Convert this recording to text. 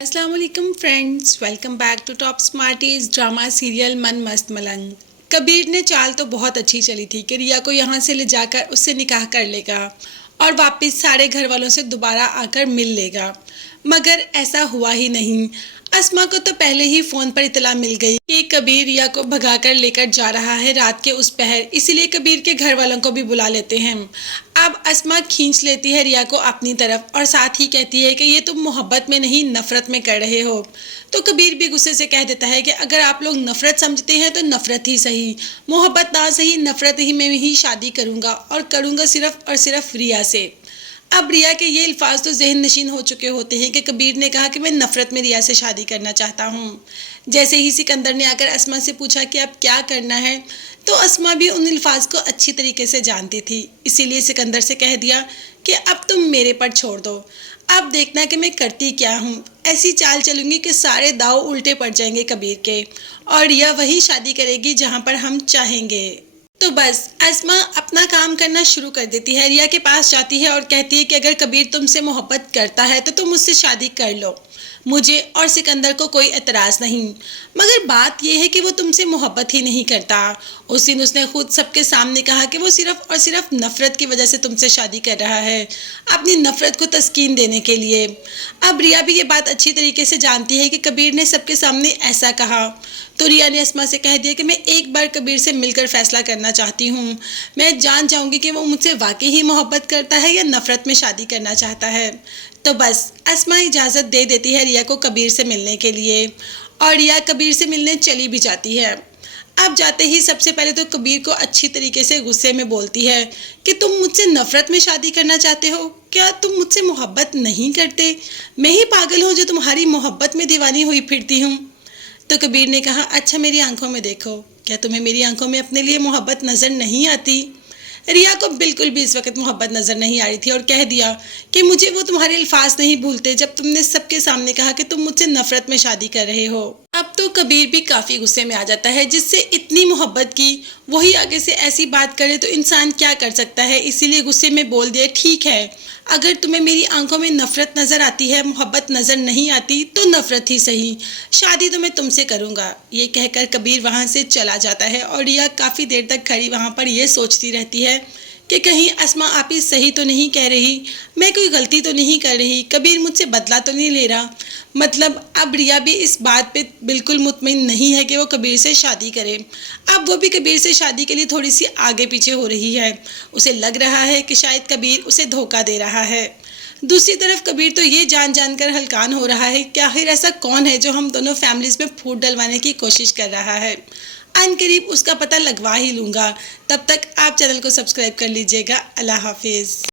अस्सलाम वालेकुम friends, welcome back to top smarties drama serial Mann Mast मलंग। कबीर ने चाल तो बहुत अच्छी चली थी कि रिया को यहाँ से ले जाकर उससे निकाह कर लेगा और वापस सारे घर वालों से दोबारा आकर मिल लेगा, मगर ऐसा हुआ ही नहीं। अस्मा को तो पहले ही फोन पर इतला मिल गई कि कबीर रिया को भगाकर लेकर जा रहा है रात के उस पहर, इसीलिए कबीर के घर वालों को भी बुला लेते हैं। अब अस्मा खींच लेती है रिया को अपनी तरफ और साथ ही कहती है कि ये तुम मोहब्बत में नहीं नफरत में कर रहे हो। तो कबीर भी गुस्से से कह देता है कि अगर आप लोग नफरत समझते हैं तो नफरत ही सही, मोहब्बत ना सही, नफरत ही में ही शादी करूँगा और करूँगा सिर्फ और सिर्फ रिया से। अब रिया के ये अल्फाज तो जहन नशीन हो चुके होते हैं कि कबीर ने कहा कि मैं नफरत में रिया से शादी करना चाहता हूँ। जैसे ही सिकंदर ने आकर अस्मा से पूछा कि अब क्या करना है, तो अस्मा भी उन अल्फाज को अच्छी तरीके से जानती थी, इसीलिए सिकंदर से कह दिया कि अब तुम मेरे पर छोड़ दो, अब देखना कि मैं करती क्या हूँ। ऐसी चाल चलूँगी कि सारे दाव उल्टे पड़ जाएंगे कबीर के और रिया वही शादी करेगी जहाँ पर हम चाहेंगे। तो बस अस्मा अपना काम करना शुरू कर देती है, रिया के पास जाती है और कहती है कि अगर कबीर तुमसे मोहब्बत करता है तो तुम मुझसे शादी कर लो, मुझे और सिकंदर को कोई एतराज़ नहीं, मगर बात यह है कि वो तुमसे मोहब्बत ही नहीं करता। उस दिन उसने खुद सबके सामने कहा कि वो सिर्फ और सिर्फ नफ़रत की वजह से तुमसे शादी कर रहा है, अपनी नफ़रत को तस्कीन देने के लिए। अब रिया भी ये बात अच्छी तरीके से जानती है कि कबीर ने सबके सामने ऐसा कहा, तो रिया ने अस्मा से कह दिया कि मैं एक बार कबीर से मिलकर फ़ैसला करना चाहती हूँ, मैं जान जाऊँगी कि वो मुझसे वाकई ही मोहब्बत करता है या नफ़रत में शादी करना चाहता है। तो बस अस्मा इजाज़त दे देती है रिया को कबीर से मिलने के लिए और रिया कबीर से मिलने चली भी जाती है। अब जाते ही सबसे पहले तो कबीर को अच्छी तरीके से गुस्से में बोलती है कि तुम मुझसे नफ़रत में शादी करना चाहते हो, क्या तुम मुझसे मोहब्बत नहीं करते? मैं ही पागल हूँ जो तुम्हारी मोहब्बत में दीवानी हुई फिरती हूँ। तो कबीर ने कहा, अच्छा मेरी आंखों में देखो, क्या तुम्हें मेरी आंखों में अपने लिए मोहब्बत नज़र नहीं आती? रिया को बिल्कुल भी इस वक्त मोहब्बत नज़र नहीं आ रही थी और कह दिया कि मुझे वो तुम्हारे अल्फाज नहीं भूलते जब तुमने सबके सामने कहा कि तुम मुझसे नफ़रत में शादी कर रहे हो। अब तो कबीर भी काफ़ी गुस्से में आ जाता है, जिससे इतनी मोहब्बत की वही आगे से ऐसी बात करे तो इंसान क्या कर सकता है, इसीलिए गुस्से में बोल दिया, ठीक है अगर तुम्हें मेरी आंखों में नफ़रत नज़र आती है, मोहब्बत नज़र नहीं आती तो नफ़रत ही सही, शादी तो मैं तुमसे करूँगा। ये कहकर कबीर वहाँ से चला जाता है और रिया काफ़ी देर तक खड़ी वहाँ पर ये सोचती रहती है कि कहीं अस्मा आपी सही तो नहीं कह रही, मैं कोई गलती तो नहीं कर रही, कबीर मुझसे बदला तो नहीं ले रहा। मतलब अब रिया भी इस बात पे बिल्कुल मुतमिन नहीं है कि वो कबीर से शादी करे। अब वो भी कबीर से शादी के लिए थोड़ी सी आगे पीछे हो रही है, उसे लग रहा है कि शायद कबीर उसे धोखा दे रहा है। दूसरी तरफ कबीर तो ये जान जानकर हलकान हो रहा है कि आखिर ऐसा कौन है जो हम दोनों फैमिलीज़ में फूट डलवाने की कोशिश कर रहा है। अनकरीब उसका पता लगवा ही लूँगा। तब तक आप चैनल को सब्सक्राइब कर लीजिएगा। अल्लाह हाफिज़।